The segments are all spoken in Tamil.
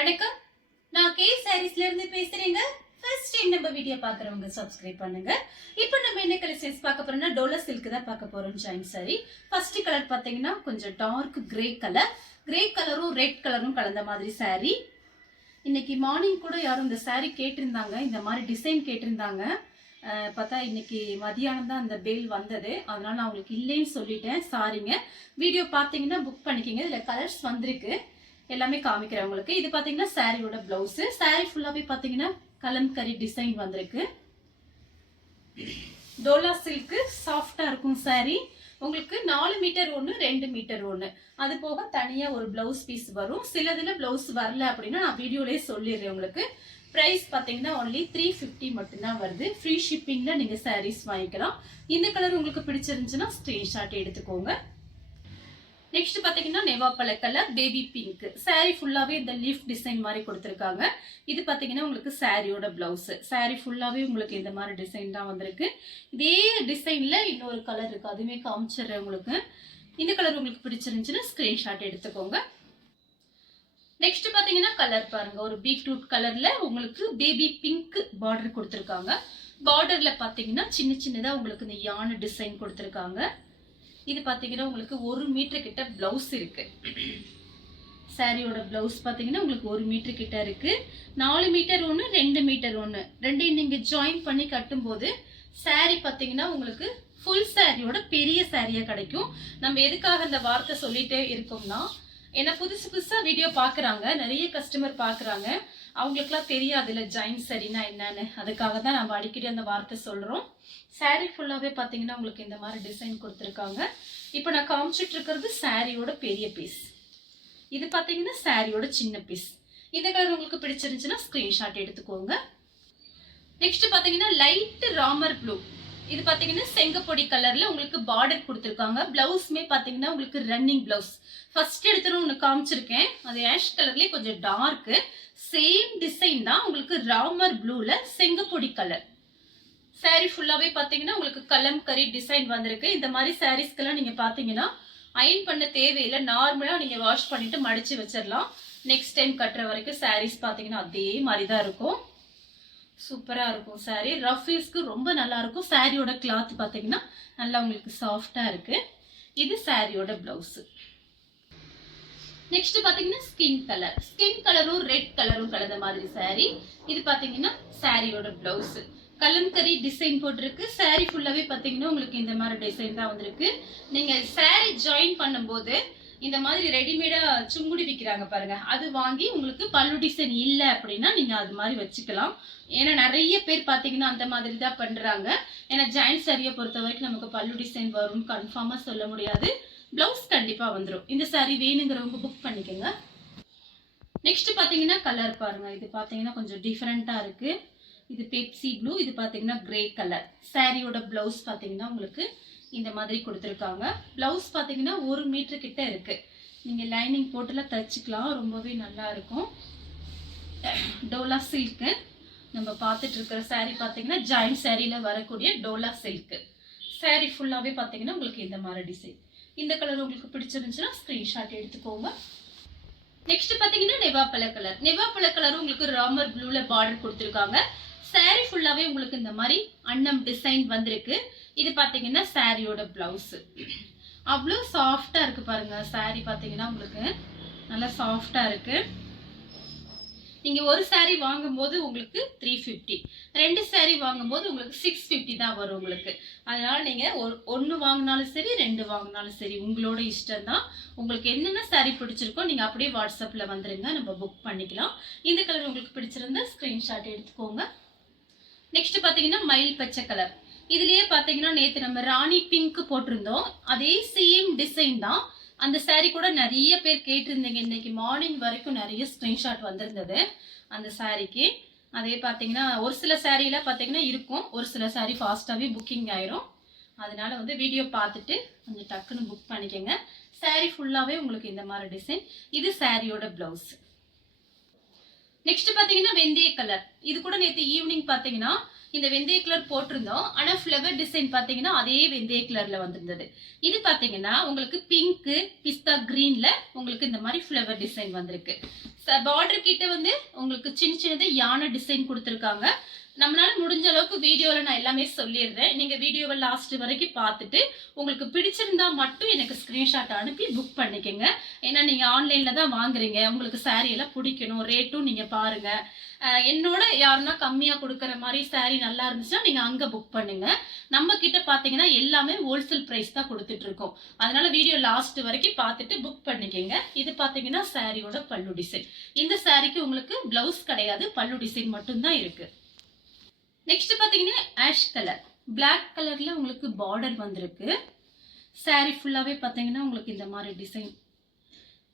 வணக்கம், நான் கே சாரீஸ்ல இருந்து பேசுறேங்க. ஃபர்ஸ்ட் டைம் நம்ம வீடியோ பாக்குறவங்க சப்ஸ்கிரைப் பண்ணுங்க. இப்போ நம்ம என்ன கலெக்ஷன்ஸ் பார்க்க போறோம்னா டோலா சில்க் தான் பார்க்க போறோம். ஜாயின் சாரி ஃபர்ஸ்ட் கலர் பாத்தீங்கன்னா கொஞ்சம் டார்க் கிரே கலரும் ரெட் கலரும் கலந்த மாதிரி சாரி. இன்னைக்கு மார்னிங் கூட யாரும் இந்த சாரி கேட்டிருந்தாங்க, இந்த மாதிரி டிசைன் கேட்டிருந்தாங்க. பார்த்தா இன்னைக்கு மதியானம் தான் அந்த பெயில் வந்தது, அதனால நான் உங்களுக்கு இல்லைன்னு சொல்லிட்டேன், சாரிங்க. வீடியோ பார்த்தீங்கன்னா புக் பண்ணிக்கிங்க. இதில் கலர்ஸ் வந்திருக்கு, எல்லாமே காமிக்கிறேன் உங்களுக்கு. இது பாத்தீங்கன்னா சாரியோட பிளவுஸ். சாரி ஃபுல்லாவே பாத்தீங்கன்னா கலம்கரி டிசைன் வந்திருக்கு. டோலா சில்க் சாஃப்டா இருக்கும் சாரி. உங்களுக்கு 4 மீட்டர் ஒன்று, 2 மீட்டர் ஒன்று, அது போக தனியா ஒரு பிளவுஸ் பீஸ் வரும். சிலதுல பிளவுஸ் வரல அப்படின்னா நான் வீடியோலயே சொல்லிடுறேன் உங்களுக்கு. பிரைஸ் பாத்தீங்கன்னா ஒன்லி 350 மட்டும்தான் வருது. ஃப்ரீ ஷிப்பிங்ல நீங்க சாரீஸ் வாங்கிக்கலாம். இந்த கலர் உங்களுக்கு பிடிச்சிருந்துச்சுன்னா ஸ்கிரீன்ஷாட் எடுத்துக்கோங்க. நெக்ஸ்ட் பாத்தீங்கன்னா நெவாப்பழ கலர் பேபி பிங்க் சாரி ஃபுல்லாவே இந்த லீஃப் டிசைன் மாதிரி கொடுத்துருக்காங்க. இது பாத்தீங்கன்னா உங்களுக்கு சாரியோட பிளவுஸ். சாரி ஃபுல்லாவே உங்களுக்கு இந்த மாதிரி டிசைன் தான் வந்திருக்கு. இதே டிசைன்ல இன்னொரு கலர் இருக்கு, அதுவுமே காமிச்சிடுறேன் உங்களுக்கு. இந்த கலர் உங்களுக்கு பிடிச்சிருந்துச்சுன்னா ஸ்கிரீன்ஷாட் எடுத்துக்கோங்க. நெக்ஸ்ட் பாத்தீங்கன்னா கலர் பாருங்க, ஒரு பீட்ரூட் கலர்ல உங்களுக்கு பேபி பிங்க் பார்டர் கொடுத்துருக்காங்க. பார்டர்ல பாத்தீங்கன்னா சின்ன சின்னதா உங்களுக்கு இந்த யானை டிசைன் கொடுத்துருக்காங்க. இது பாத்தீங்கன்னா உங்களுக்கு 1 மீட்டர் கிட்ட பிளவுஸ் இருக்கு. சாரியோட பிளவுஸ் பாத்தீங்கன்னா உங்களுக்கு 1 மீட்டர் கிட்ட இருக்கு. 4 மீட்டர் ஒன்று, 2 மீட்டர் ஒன்று, ரெண்டையும் நீங்க ஜாயின் பண்ணி கட்டும் போது சாரி பாத்தீங்கன்னா உங்களுக்கு ஃபுல் சாரியோட பெரிய சாரியா கிடைக்கும். நம்ம எதுக்காக அந்த வார்த்தை சொல்லிட்டே இருக்கோம்னா, ஏன்னா புதுசா வீடியோ பாக்குறாங்க, நிறைய கஸ்டமர் பாக்குறாங்க, அவங்களுக்குலாம் தெரியாது இல்ல ஜாயின் சாரினா என்னன்னு. அதுக்காக தான் நம்ம அடிக்கடி அந்த வார்த்தை சொல்றோம். சாரி ஃபுல்லாவே பாத்தீங்கன்னா உங்களுக்கு இந்த மாதிரி டிசைன் கொடுத்துருக்காங்க. இப்போ நான் காமிச்சிட்டு இருக்கிறது சாரியோட பெரிய பீஸ், இது பாத்தீங்கன்னா சாரியோட சின்ன பீஸ். இந்த கலர் உங்களுக்கு பிடிச்சிருந்துச்சுன்னா ஸ்கிரீன்ஷாட் எடுத்துக்கோங்க. நெக்ஸ்ட் பாத்தீங்கன்னா லைட் ராமர் ப்ளூ. இது பாத்தீங்கன்னா செங்கப்பொடி கலர்ல உங்களுக்கு பார்டர் கொடுத்துருக்காங்க. பிளவுஸ்மே பாத்தீங்கன்னா உங்களுக்கு ரன்னிங் பிளவுஸ். ஃபர்ஸ்ட் எடுத்துன்னு ஒன்று காமிச்சிருக்கேன், அது ஆஷ் கலர்லயே கொஞ்சம் டார்க். சேம் டிசைன் தான் உங்களுக்கு ராமர் ப்ளூல செங்கப்பொடி கலர். சாரி ஃபுல்லாவே பாத்தீங்கன்னா உங்களுக்கு கலம்கரி டிசைன் வந்திருக்கு. இந்த மாதிரி சாரீஸ்க்கெல்லாம் நீங்க பாத்தீங்கன்னா அயன் பண்ண தேவையில்லை, நார்மலா நீங்க வாஷ் பண்ணிட்டு மடிச்சு வச்சிடலாம். நெக்ஸ்ட் டைம் கட்டுற வரைக்கும் சாரீஸ் பாத்தீங்கன்னா அதே மாதிரி தான் இருக்கும். சூப்பரா இருக்கும் சாரி. ரஃபீஸ்க்கு ரொம்ப நல்லா இருக்கும். சாரியோட கிளாத் பாத்தீங்கன்னா நல்லா உங்களுக்கு சாஃப்டா இருக்கு. இது சாரியோட பிளவுஸ். நெக்ஸ்ட் பாத்தீங்கன்னா ஸ்கின் கலரும் ரெட் கலரும் கலந்த மாதிரி சாரி. இது பாத்தீங்கன்னா சாரியோட பிளவுஸ். கலம்கரி டிசைன் போட்டிருக்கு. சாரி ஃபுல்லாவே பாத்தீங்கன்னா உங்களுக்கு இந்த மாதிரி டிசைன் தான் வந்திருக்கு. நீங்க சாரி ஜாயின் பண்ணும்போது இந்த மாதிரி ரெடிமேடா சுங்குடி விற்கிறாங்க பாருங்க, அது வாங்கி உங்களுக்கு பல்லு டிசைன் இல்லை அப்படின்னா நீங்க அது மாதிரி வச்சுக்கலாம். ஏன்னா நிறைய பேர் பாத்தீங்கன்னா அந்த மாதிரி தான் பண்றாங்க. ஏன்னா ஜாயின் சாரியை பொறுத்த வரைக்கும் நமக்கு பல்லு டிசைன் வரும் கன்ஃபார்மா சொல்ல முடியாது. பிளவுஸ் கண்டிப்பா வந்துடும். இந்த சாரி வேணுங்கிறவங்க புக் பண்ணிக்கோங்க. நெக்ஸ்ட் பாத்தீங்கன்னா கலர் பாருங்க, இது பாத்தீங்கன்னா கொஞ்சம் டிஃபரெண்டா இருக்கு. இது பெப்சி ப்ளூ, இது பாத்தீங்கன்னா கிரே கலர். சாரியோட பிளவுஸ் பாத்தீங்கன்னா உங்களுக்கு இந்த மாதிரி கொடுத்துருக்காங்க. பிளவுஸ் பாத்தீங்கன்னா 1 மீட்டர் கிட்ட இருக்கு. நீங்க லைனிங் போட்டுல தச்சுக்கலாம், ரொம்பவே நல்லா இருக்கும். டோலா சில்க் நம்ம பார்த்துட்டு இருக்கிற சாரி பாத்தீங்கன்னா ஜாயின் சாரியில வரக்கூடிய டோலா சில்க். சாரி ஃபுல்லாவே பாத்தீங்கன்னா உங்களுக்கு இந்த மாதிரி டிசைன். இந்த கலர் உங்களுக்கு பிடிச்சிருந்துச்சுன்னா ஸ்கிரீன்ஷாட் எடுத்துக்கோங்க. நெக்ஸ்ட் பாத்தீங்கன்னா நெவாப்பழ கலர் உங்களுக்கு ராமர் ப்ளூல பார்டர் கொடுத்துருக்காங்க. சாரி ஃபுல்லாவே உங்களுக்கு இந்த மாதிரி அன்னம் டிசைன் வந்திருக்கு. இது பாத்தீங்கன்னா சாரியோட பிளவுஸ். அவ்வளோ சாஃப்டா இருக்கு பாருங்க. சாரி பாத்தீங்கன்னா உங்களுக்கு நல்லா சாஃப்டா இருக்கு. நீங்க ஒரு சாரி வாங்கும் போது உங்களுக்கு 350, 2 சாரி வாங்கும் போது உங்களுக்கு 650 தான் வரும் உங்களுக்கு. அதனால நீங்க ஒன்னு வாங்கினாலும் சரி, 2 வாங்கினாலும் சரி, உங்களோட இஷ்டம் தான். உங்களுக்கு என்னென்ன சாரி பிடிச்சிருக்கோ நீங்க அப்படியே வாட்ஸ்அப்ல வந்துருங்க, நம்ம புக் பண்ணிக்கலாம். இந்த கலர் உங்களுக்கு பிடிச்சிருந்தா ஸ்கிரீன்ஷாட் எடுத்துக்கோங்க. நெக்ஸ்ட் பாத்தீங்கன்னா மயில் பச்சை கலர். இதுலயே பாத்தீங்கன்னா நேத்து நம்ம ராணி பிங்க் போட்டிருந்தோம், அதே சேம் டிசைன் தான். அந்த சாரி கூட நிறைய பேர் கேட்டிருந்தீங்க. இன்னைக்கு மார்னிங் வரைக்கும் நிறைய ஸ்கிரீன்ஷாட் வந்திருந்தது அந்த சாரிக்கு. அதே பாத்தீங்கன்னா ஒரு சில சாரியில பாத்தீங்கன்னா இருக்கும், ஒரு சில சாரி ஃபாஸ்டாவே புக்கிங் ஆயிரும். அதனால வந்து வீடியோ பார்த்துட்டு கொஞ்சம் டக்குன்னு புக் பண்ணிக்கோங்க. சாரி ஃபுல்லாவே உங்களுக்கு இந்த மாதிரி டிசைன். இது சாரியோட பிளவுஸ். நெக்ஸ்ட் பாத்தீங்கன்னா வெந்தய கலர். இது கூட நேற்று ஈவினிங் பாத்தீங்கன்னா இந்த வெந்தய கலர் போட்டிருந்தோம். ஆனா ஃப்ளவர் டிசைன் பாத்தீங்கன்னா அதே வெந்தய கலர்ல வந்திருந்தது. இது பாத்தீங்கன்னா உங்களுக்கு பிங்க் பிஸ்தா கிரீன்ல உங்களுக்கு இந்த மாதிரி ஃப்ளவர் டிசைன் வந்திருக்கு. பார்டர் கிட்ட வந்து உங்களுக்கு சின்ன சின்னது யானை டிசைன் கொடுத்துருக்காங்க. நம்மளால முடிஞ்ச அளவுக்கு வீடியோல நான் எல்லாமே சொல்லிடுறேன். நீங்க வீடியோவை லாஸ்ட் வரைக்கும் பார்த்துட்டு உங்களுக்கு பிடிச்சிருந்தா மட்டும் எனக்கு ஸ்கிரீன்ஷாட் அனுப்பி புக் பண்ணிக்கோங்க. ஏன்னா நீங்க ஆன்லைன்ல தான் வாங்குறீங்க, உங்களுக்கு சாரீ எல்லாம் பிடிக்கணும், ரேட்டும் நீங்க பாருங்க. என்னோட யாருன்னா கம்மியா கொடுக்குற மாதிரி சாரீ நல்லா இருந்துச்சுன்னா நீங்க அங்க புக் பண்ணுங்க. நம்ம கிட்ட பாத்தீங்கன்னா எல்லாமே ஹோல்சேல் பிரைஸ் தான் கொடுத்துட்டு இருக்கோம். அதனால வீடியோ லாஸ்ட் வரைக்கும் பார்த்துட்டு புக் பண்ணிக்கோங்க. இது பாத்தீங்கன்னா சாரியோட பல்லு டிசைன். இந்த சாரிக்கு உங்களுக்கு பிளவுஸ் கிடையாது, பல்லு டிசைன் மட்டும்தான் இருக்கு. நெக்ஸ்ட் பாத்தீங்கன்னா ஆஷ் கலர், பிளாக் கலர்ல உங்களுக்கு பார்டர் வந்திருக்கு. சாரி ஃபுல்லாவே பாத்தீங்கன்னா உங்களுக்கு இந்த மாதிரி டிசைன்,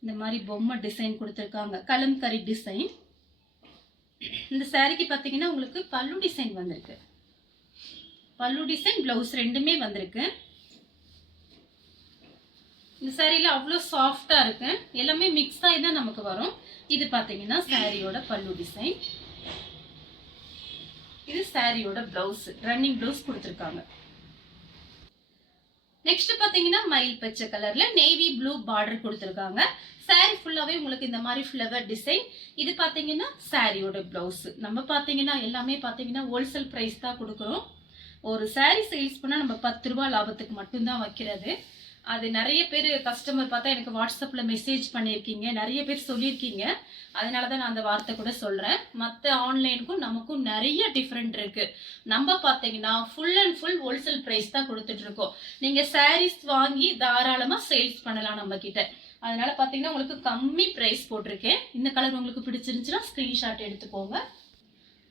இந்த மாதிரி பொம்மை டிசைன் கொடுத்துருக்காங்க, கலம்கரி டிசைன். இந்த சாரிக்கு பாத்தீங்கன்னா உங்களுக்கு பல்லு டிசைன் வந்திருக்கு. பல்லு டிசைன் பிளவுஸ் ரெண்டுமே வந்திருக்கு. இந்த சாரியில அவ்வளோ சாஃப்டா இருக்கு, எல்லாமே மிக்ஸ் ஆகி தான் நமக்கு வரும். இது பாத்தீங்கன்னா சாரியோட பல்லு டிசைன். இது சாரியோட பிளவுஸ், ரன்னிங் பிளவுஸ் கொடுத்துருக்காங்க. நெக்ஸ்ட் பாத்தீங்கன்னா மயில் பச்சை கலர்ல நேவி ப்ளூ பார்டர் கொடுத்துருக்காங்க. சாரி ஃபுல்லாவே உங்களுக்கு இந்த மாதிரி ஃப்ளவர் டிசைன். இது பாத்தீங்கன்னா சாரியோட பிளவுஸ். நம்ம பாத்தீங்கன்னா எல்லாமே பாத்தீங்கன்னா ஹோல்சேல் பிரைஸ் தான் கொடுக்குறோம். ஒரு சாரி சேல்ஸ் பண்ணா நம்ம 10 ரூபாய் லாபத்துக்கு மட்டும்தான் வைக்கிறது. அது நிறைய பேர் கஸ்டமர் பார்த்தா எனக்கு வாட்ஸ்அப்ல மெசேஜ் பண்ணியிருக்கீங்க, நிறைய பேர் சொல்லியிருக்கீங்க. அதனாலதான் நான் அந்த வார்த்தை கூட சொல்றேன். மற்ற ஆன்லைனுக்கும் நமக்கும் நிறைய டிஃப்ரெண்ட் இருக்கு. நம்ம பாத்தீங்கன்னா full and full wholesale price தான் கொடுத்துட்டு இருக்கோம். நீங்க சாரீஸ் வாங்கி தாராளமா சேல்ஸ் பண்ணலாம் நம்ம கிட்ட. அதனால பாத்தீங்கன்னா உங்களுக்கு கம்மி பிரைஸ் போட்டிருக்கேன். இந்த கலர் உங்களுக்கு பிடிச்சிருந்துச்சுன்னா ஸ்கிரீன்ஷாட் எடுத்துக்கோங்க.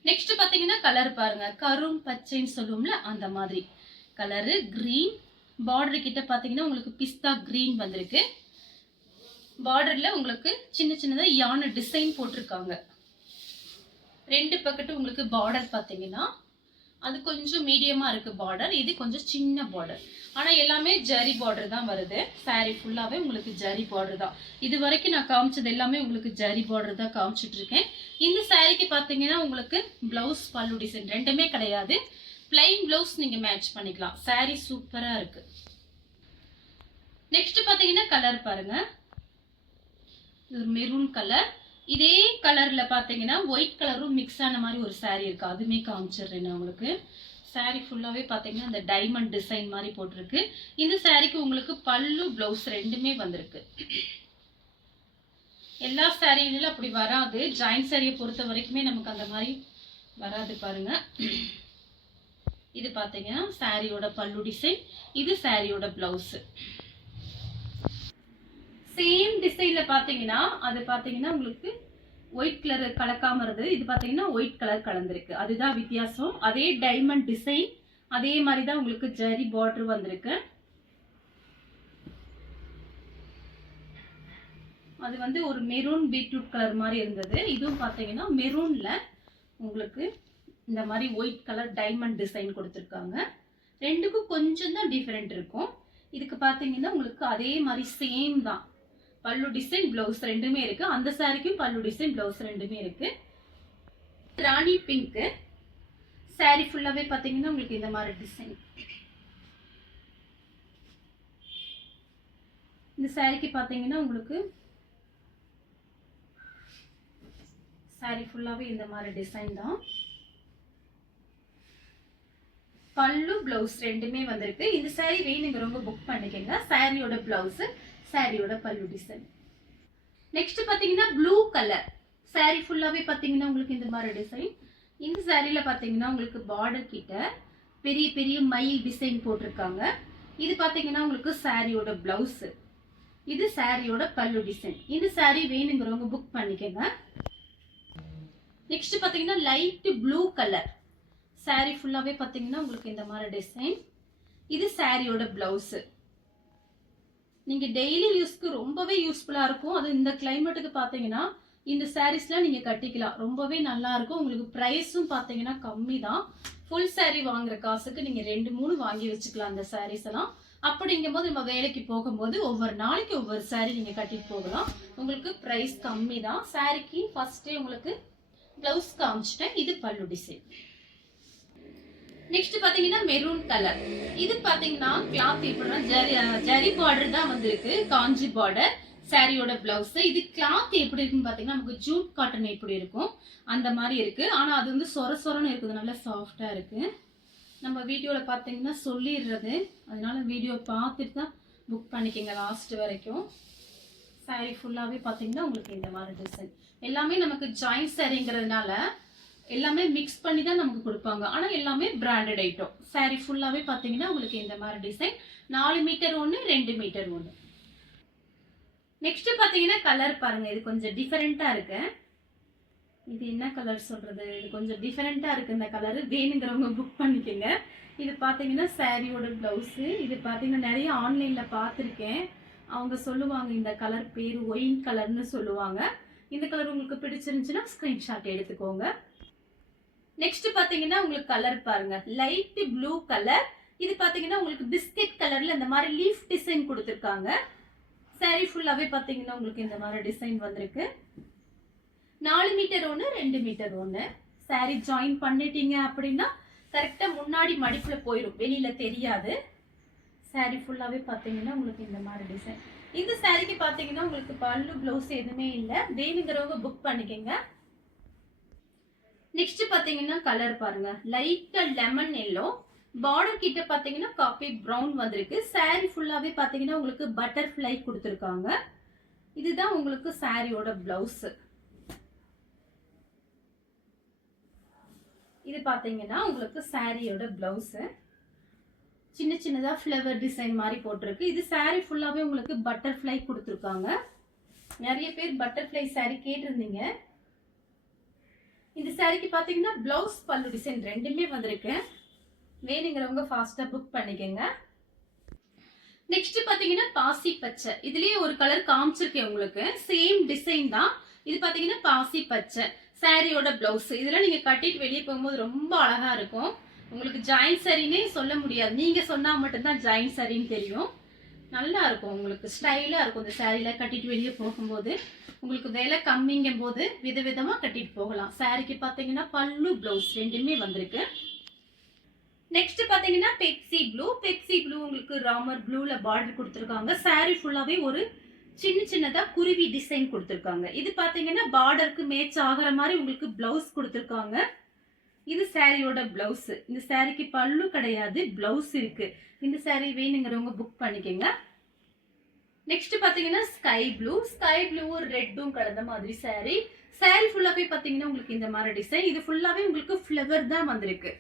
நெக்ஸ்ட் பாத்தீங்கன்னா கலர் பாருங்க, கரும் பச்சைன்னு சொல்லுவோம்ல அந்த மாதிரி கலரு. கிரீன் பார்டர் கிட்ட பாத்தீங்கன்னா உங்களுக்கு பிஸ்தா கிரீன் வந்திருக்கு. பார்டர்ல உங்களுக்கு சின்ன சின்னதா யானை டிசைன் போட்டிருக்காங்க. ரெண்டு பக்கத்து உங்களுக்கு பார்டர் பாத்தீங்கன்னா அது கொஞ்சம் மீடியமா இருக்கு பார்டர், இது கொஞ்சம் சின்ன பார்டர். ஆனா எல்லாமே ஜரி பார்டர் தான் வருது. சாரி ஃபுல்லாவே உங்களுக்கு ஜரி பார்டர் தான். இது வரைக்கும் நான் காமிச்சது எல்லாமே உங்களுக்கு ஜரி பார்டர் தான் காமிச்சிட்டு இருக்கேன். இந்த சாரிக்கு பாத்தீங்கன்னா உங்களுக்கு பிளவுஸ் பல்லு டிசைன் ரெண்டுமே கிடையாது. பிளைன் பிளவுஸ் நீங்க மேட்ச் பண்ணிக்கலாம். சாரி சூப்பரா இருக்கு. நெக்ஸ்ட் பாத்தீங்கன்னா கலர் பாருங்க, இது மெரூன் கலர். இதே கலர்ல பாத்தீங்கன்னா ஒயிட் கலரும் மிக்ஸ் ஆன மாதிரி ஒரு சாரி இருக்கு, அதுமே காமிச்சிடுறேன் நான் உங்களுக்கு. சாரி ஃபுல்லாவே பாத்தீங்கன்னா இந்த டைமண்ட் டிசைன் மாதிரி போட்டிருக்கு. இந்த சாரிக்கு உங்களுக்கு பல்லு பிளவுஸ் ரெண்டுமே வந்திருக்கு. எல்லா சாரியிலும் அப்படி வராது, ஜாயிண்ட் சாரியை பொறுத்த வரைக்குமே நமக்கு அந்த மாதிரி வராது பாருங்க. இது பாத்தீங்கன்னா சாரியோட பல்லு டிசைன், இது சாரியோட பிளவுஸ். சேம் டிசைன்ல பாத்தீங்கன்னா அது பாத்தீங்கன்னா உங்களுக்கு ஒயிட் கலர் கலக்காம இருந்தது, இது பாத்தீங்கன்னா ஒயிட் கலர் கலந்திருக்கு, அதுதான் வித்தியாசம். அதே டைமண்ட் டிசைன், அதே மாதிரிதான் உங்களுக்கு ஜரி பார்டர் வந்திருக்கு. அது வந்து ஒரு மெரூன் பீட்ரூட் கலர் மாதிரி இருந்தது. இதுவும் பாத்தீங்கன்னா மெரூன்ல உங்களுக்கு இந்த மாதிரி ஒயிட் கலர் டைமண்ட் டிசைன் கொடுத்துருக்காங்க. ரெண்டுக்கும் கொஞ்சம் தான் டிஃபரெண்ட் இருக்கும். இதுக்கு பாத்தீங்கன்னா உங்களுக்கு அதே மாதிரி சேம் தான், பல்லு டிசைன் பிளவுஸ் ரெண்டுமே இருக்கு. அந்த சாரிக்கும் பல்லு டிசைன் பிளவுஸ் ரெண்டுமே இருக்கு. ராணி பிங்க் சாரி ஃபுல்லாவே பாத்தீங்கன்னா உங்களுக்கு இந்த மாதிரி டிசைன். இந்த சாரிக்கு பாத்தீங்கன்னா உங்களுக்கு சாரி ஃபுல்லாவே இந்த மாதிரி டிசைன் தான். பல்லு பிளவுஸ் ரெண்டுமே வந்திருக்கு. இந்த சாரி வேணுங்கிறவங்க புக் பண்ணிக்கங்க. சாரியோட பிளவுஸ், சாரியோட பல்லு டிசைன். நெக்ஸ்ட் பாத்தீங்கன்னா ப்ளூ கலர் சாரி ஃபுல்லாவே பாத்தீங்கன்னா உங்களுக்கு இந்த மாதிரி டிசைன். இந்த சாரியில பாத்தீங்கன்னா உங்களுக்கு பார்டர் கிட்ட பெரிய பெரிய மயில் டிசைன் போட்டிருக்காங்க. இது பாத்தீங்கன்னா உங்களுக்கு சாரியோட பிளவுஸ், இது சாரியோட பல்லு டிசைன். இந்த சாரி வேணுங்கிறவங்க புக் பண்ணிக்கங்க. நெக்ஸ்ட் பாத்தீங்கன்னா லைட் ப்ளூ கலர் சாரி ஃபுல்லாவே பாத்தீங்கன்னா உங்களுக்கு இந்த மாதிரி டிசைன். இது சாரியோட பிளவுஸ். நீங்க டெய்லி யூஸ்க்கு ரொம்பவே யூஸ்ஃபுல்லா இருக்கும். அது இந்த கிளைமேட்டுக்கு பாத்தீங்கன்னா இந்த சாரீஸ்லாம் நீங்க கட்டிக்கலாம், ரொம்பவே நல்லா இருக்கும். உங்களுக்கு பிரைஸும் பாத்தீங்கன்னா கம்மி தான். ஃபுல் சாரி வாங்குற காசுக்கு நீங்க 2-3 வாங்கி வச்சுக்கலாம் அந்த சாரீஸ் எல்லாம். அப்படிங்கும் போது நம்ம வேலைக்கு போகும்போது ஒவ்வொரு நாளைக்கு ஒவ்வொரு சாரி நீங்க கட்டிட்டு போகலாம். உங்களுக்கு பிரைஸ் கம்மி தான். சாரிக்கு ஃபர்ஸ்டே உங்களுக்கு பிளவுஸ் காமிச்சிட்டேன். இது பல்லு டிசைன். நெக்ஸ்ட் பாத்தீங்கன்னா மெரூன் கலர். இது பாத்தீங்கன்னா கிளாத் எப்படின்னா ஜரி பார்டர் தான் வந்திருக்கு, காஞ்சி பார்டர். சாரியோட பிளவுஸ். இது கிளாத் எப்படி இருக்குன்னு பாத்தீங்கன்னா நமக்கு ஜூட் காட்டன் எப்படி இருக்கும் அந்த மாதிரி இருக்கு. ஆனா அது வந்து சொர சொரன்னு இருக்குது, நல்லா சாஃப்டா இருக்கு. நம்ம வீடியோல பாத்தீங்கன்னா சொல்லிடுறது, அதனால வீடியோ பார்த்துட்டு தான் புக் பண்ணிக்கங்க லாஸ்ட் வரைக்கும். சாரி ஃபுல்லாவே பாத்தீங்கன்னா உங்களுக்கு இந்த மாதிரி டிசைன். எல்லாமே நமக்கு ஜாயிண்ட் சாரிங்கிறதுனால எல்லாமே மிக்ஸ் பண்ணி தான் நமக்கு கொடுப்பாங்க. ஆனா எல்லாமே பிராண்டட் ஐட்டம். சாரி ஃபுல்லாவே பாத்தீங்கன்னா உங்களுக்கு இந்த மாதிரி டிசைன். 4 மீட்டர் ஒன்று, 2 மீட்டர் ஒன்று. நெக்ஸ்ட் பாத்தீங்கன்னா கலர் பாருங்க, இது கொஞ்சம் டிஃபரெண்டா இருக்கு. இது என்ன கலர் சொல்றது, இது கொஞ்சம் டிஃபரெண்டா இருக்கு இந்த கலர். வேணுங்கிறவங்க புக் பண்ணிக்கோங்க. இது பாத்தீங்கன்னா சாரியோட பிளவுஸ். இது பாத்தீங்கன்னா நிறைய ஆன்லைன்ல பார்த்துருக்கேன். அவங்க சொல்லுவாங்க இந்த கலர் பேர் ஒயின் கலர்னு சொல்லுவாங்க. இந்த கலர் உங்களுக்கு பிடிச்சிருந்துச்சுன்னா ஸ்கிரீன்ஷாட் எடுத்துக்கோங்க. நெக்ஸ்ட் பாத்தீங்கன்னா உங்களுக்கு கலர் பாருங்க, லைட் ப்ளூ கலர். இது பாத்தீங்கன்னா உங்களுக்கு பிஸ்கட் கலர்ல இந்த மாதிரி லீஃப் டிசைன் கொடுத்துருக்காங்க. சாரி ஃபுல்லாவே பாத்தீங்கன்னா உங்களுக்கு இந்த மாதிரி டிசைன் வந்திருக்கு. 4 மீட்டர் ஒன்று, 2 மீட்டர் ஒன்று. சாரி ஜாயின் பண்ணிட்டீங்க அப்படின்னா கரெக்டா முன்னாடி மடிப்புல போயிடும், வெளியில தெரியாது. சாரி ஃபுல்லாவே பாத்தீங்கன்னா உங்களுக்கு இந்த மாதிரி டிசைன். இந்த சாரிக்கு பாத்தீங்கன்னா உங்களுக்கு பல்லு பிளவுஸ் எதுவுமே இல்லை, வேணுங்கிறவங்க புக் பண்ணிக்கோங்க. நெக்ஸ்ட் பாத்தீங்கன்னா கலர் பாருங்க, லைட் லெமன் எல்லோ. பார்டர் கிட்ட பாத்தீங்கன்னா காபி பிரவுன் வந்திருக்கு. சாரி ஃபுல்லாவே பாத்தீங்கன்னா உங்களுக்கு பட்டர்ஃப்ளை கொடுத்துருக்காங்க. இதுதான் உங்களுக்கு சாரியோட பிளவுஸ். இது பாத்தீங்கன்னா உங்களுக்கு சாரியோட பிளவுஸ். சின்ன சின்னதா ஃப்ளவர் டிசைன் மாதிரி போட்டிருக்கு. இது சாரி ஃபுல்லாவே உங்களுக்கு பட்டர்ஃப்ளை கொடுத்துருக்காங்க. நிறைய பேர் பட்டர்ஃப்ளை சாரி கேட்டிருந்தீங்க. இந்த சாரிக்கு பாத்தீங்கன்னா பிளவுஸ் பல்லு டிசைன் ரெண்டுமே வந்திருக்கு. வேணுங்கிறவங்க ஃபாஸ்டா புக் பண்ணிக்கோங்க. நெக்ஸ்ட் பாத்தீங்கன்னா பாசி பச்சை. இதுலயே ஒரு கலர் காமிச்சிருக்கேன் உங்களுக்கு, சேம் டிசைன் தான். இது பாத்தீங்கன்னா பாசி பச்சை சாரியோட பிளவுஸ். இதெல்லாம் நீங்க கட்டிட்டு வெளியே போகும்போது ரொம்ப அழகா இருக்கும். உங்களுக்கு ஜாயின் சாரினே சொல்ல முடியாது, நீங்க சொன்னா மட்டும்தான் ஜாயின் சாரின்னு தெரியும். நல்லா இருக்கும், உங்களுக்கு ஸ்டைலா இருக்கும். இந்த சாரியில கட்டிட்டு வெளியே போகும்போது உங்களுக்கு விலை கம்மிங்கும் போது விதவிதமா கட்டிட்டு போகலாம். சாரிக்கு பாத்தீங்கன்னா பல்லு பிளவுஸ் ரெண்டுமே வந்திருக்கு. நெக்ஸ்ட் பாத்தீங்கன்னா பெப்சி ப்ளூ. பெப்சி ப்ளூ உங்களுக்கு ராமர் ப்ளூல பார்டர் கொடுத்துருக்காங்க. சாரி ஃபுல்லாவே ஒரு சின்ன சின்னதா குருவி டிசைன் கொடுத்துருக்காங்க. இது பாத்தீங்கன்னா பார்டருக்கு மேட்ச் ஆகிற மாதிரி உங்களுக்கு பிளவுஸ் கொடுத்துருக்காங்க. இது சாரியோட பிளவுஸ். இந்த சாரிக்கு பல்லு கிடையாது, பிளவுஸ் இருக்கு. இந்த சாரி வேணுங்கிறவங்க புக் பண்ணிக்கோங்க. நெக்ஸ்ட் பாத்தீங்கன்னா ஸ்கை ப்ளூ. ஸ்கை ப்ளூ ரெட்டும் கலந்த மாதிரி சாரி. சாரி ஃபுல்லாவே பாத்தீங்கன்னா உங்களுக்கு இந்த மாதிரி டிசைன். இது ஃபுல்லாவே உங்களுக்கு ஃப்ளவர் தான் வந்திருக்கு.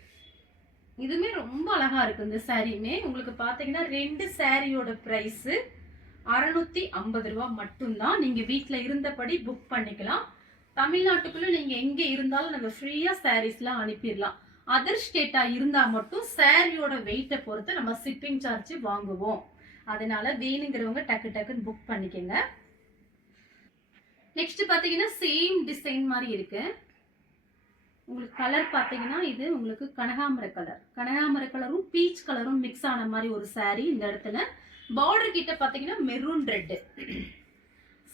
இதுமே ரொம்ப அழகா இருக்கு. இந்த சாரியுமே உங்களுக்கு பாத்தீங்கன்னா 2 சாரியோட பிரைஸ் 650 ரூபாய் மட்டும்தான். நீங்க வீட்டுல இருந்தபடி புக் பண்ணிக்கலாம். தமிழ்நாட்டுக்குள்ள நீங்க எங்க இருந்தாலும் நம்ம ஃப்ரீயா சாரீஸ்லாம் அனுப்பிடலாம். அதர் ஸ்டேட்டா இருந்தா மட்டும் சாரியோட வெயிட்டை பொறுத்து நம்ம ஷிப்பிங் சார்ஜ் வாங்குவோம். அதனால வேணுங்கிறவங்க டக்கு டக்குன்னு புக் பண்ணிக்கங்க. நெக்ஸ்ட் பாத்தீங்கன்னா சேம் டிசைன் மாதிரி இருக்கு. உங்களுக்கு கலர் பாத்தீங்கன்னா இது உங்களுக்கு கனகாமர கலர். கனகாமர கலரும் பீச் கலரும் மிக்ஸ் ஆன மாதிரி ஒரு சாரி. இந்த இடத்துல பார்டர் கிட்ட பாத்தீங்கன்னா மெரூன் ரெட்.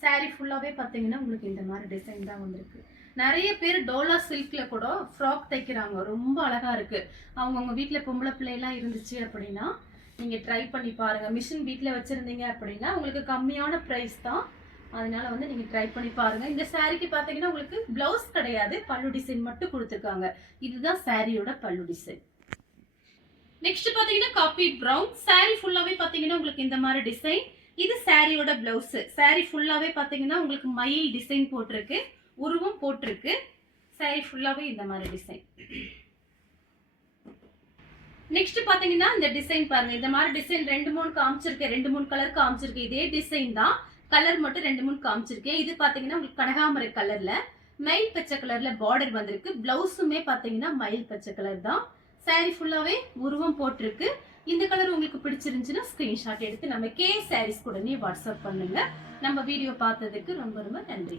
சாரி ஃபுல்லாவே பாத்தீங்கன்னா உங்களுக்கு இந்த மாதிரி டிசைன் தான் வந்திருக்கு. நிறைய பேர் டோலா சில்க்ல கூட ஃப்ராக் தைக்கிறாங்க, ரொம்ப அழகா இருக்கு. அவங்கவுங்க வீட்டுல பொம்பளை பிள்ளைலாம் இருந்துச்சு அப்படின்னா நீங்க ட்ரை பண்ணி பாருங்க. மிஷின் வீட்டுல வச்சிருந்தீங்க அப்படின்னா உங்களுக்கு கம்மியான பிரைஸ் தான், அதனால வந்து நீங்க ட்ரை பண்ணி பாருங்க. இந்த சாரிக்கு பாத்தீங்கன்னா உங்களுக்கு பிளவுஸ் கிடையாது, பல்லு டிசைன் மட்டும் கொடுத்துருக்காங்க. இதுதான் சாரியோட பல்லு டிசைன். நெக்ஸ்ட் பாத்தீங்கன்னா காபி பிரவுன். சாரி ஃபுல்லாவே பாத்தீங்கன்னா உங்களுக்கு இந்த மாதிரி டிசைன். இது சாரியோட பிளவுஸ். சாரி ஃபுல்லாவே பாத்தீங்கன்னா உங்களுக்கு மயில் டிசைன் போட்டிருக்கு, உருவம் போட்டிருக்கு. சாரி ஃபுல்லாவே இந்த மாதிரி டிசைன். நெக்ஸ்ட் பாத்தீங்கன்னா இந்த டிசைன் பாருங்க. இந்த மாதிரி டிசைன் 2-3 காமிச்சிருக்கேன், 2-3 கலர் காமிச்சிருக்கேன். இதே டிசைன் தான், கலர் மட்டும் 2-3 காமிச்சிருக்கேன். இது பாத்தீங்கன்னா உங்களுக்கு கனகாமரை கலர்ல மயில் பச்சை கலர்ல பார்டர் வந்திருக்கு. பிளவுஸுமே பாத்தீங்கன்னா மயில் பச்சை கலர் தான். சாரி ஃபுல்லாவே உருவம் போட்டிருக்கு. இந்த கலர் உங்களுக்கு பிடிச்சிருந்துச்சுன்னா ஸ்கிரீன்ஷாட் எடுத்து நம்ம கே சாரீஸ் உடனே வாட்ஸ்அப் பண்ணுங்க. நம்ம வீடியோ பார்த்ததுக்கு ரொம்ப ரொம்ப நன்றி.